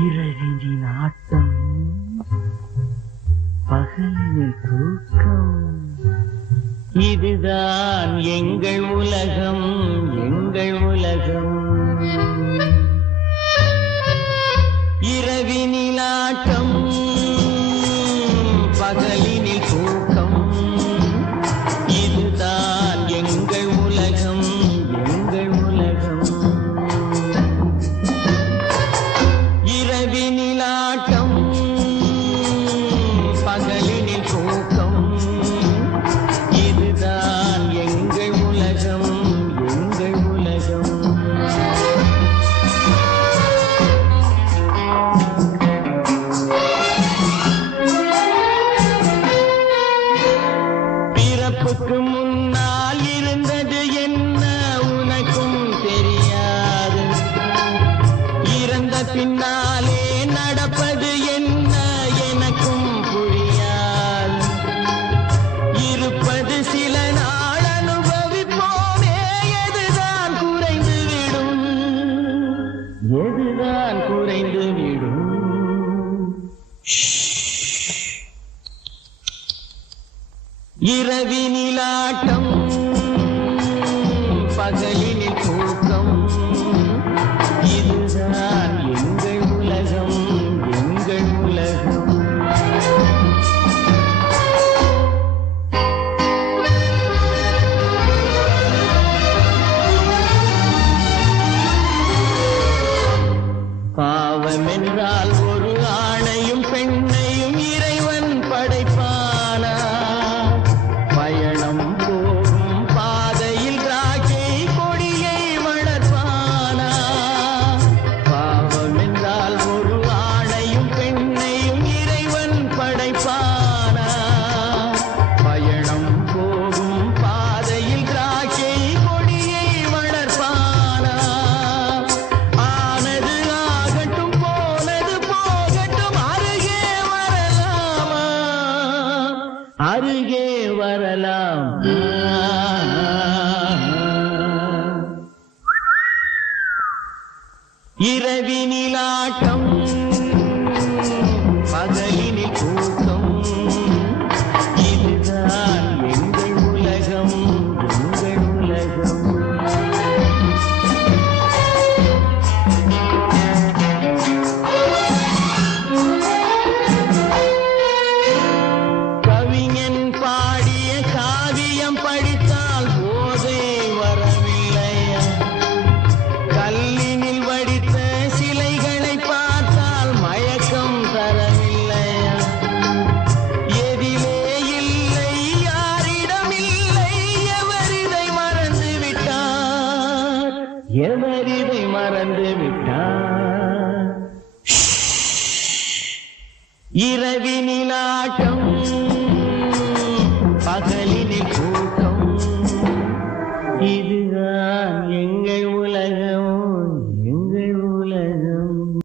இரவினின் ஆட்டம், பகலினில் தூக்கம். இதுதான் எங்கள் உலகம், எங்கள் உலகம். இரவினில் ஆட்டம், பகலினில் தூக்கம். இதுதான் எங்கள் உலகம், எங்கள் உலகம். இரவினில் ஆட்டம், பகலினில் தூக்கம். இதுதான் எங்கள் உலகம், எங்கள் உலகம். பிறப்புக்கு முன்னால் இருந்தது என்ன உனக்கும் தெரியாது. இறந்த பின்னாலே நடப்பது என்ன எனக்கும் புரியாது. இருப்பது சில நாள் அனுபவிப்போமே, எதுதான் குறைந்துவிடும், எதுதான் குறைந்துவிடும். இரவினில் ஆட்டம், பகலினில் தூக்கம். இதுதான் எங்கள் உலகம், எங்கள் உலகம். பாவம் என்றால் ஒரு ஆணையும் பெண்ணையும் இறைவன் படைப்பானா? பயணம் போகும் பாதையில் ராக்கை கொடியை வளர்ப்பானா? பாவம் என்றால் ஒரு ஆணையும் பெண்ணையும் இறைவன் படைப்பானா? பயணம் போகும் பாதையில் ராக்கை கொடியை வளர்ப்பானா? ஆனது ஆகட்டும், போனது போகட்டும், அருகே வரலாமா, அருகே வரலாம். இரவினில் ஆட்டம், பகலினில் தூக்கம். இதுதான் எங்கள் உலகம், எங்கள் உலகம். கவிஞன் பாடிய காவியம் படித்தால் போதை வரவில்லையா? கல்லினில் வடித்த சிலைகளை பார்த்தால் மயக்கம் தரவில்லையா? எதிலே இல்லை, யாரிடம் இல்லை, எவர் இதை மறந்து விட்டார், எவர் இதை மறந்து விட்டார். இரவி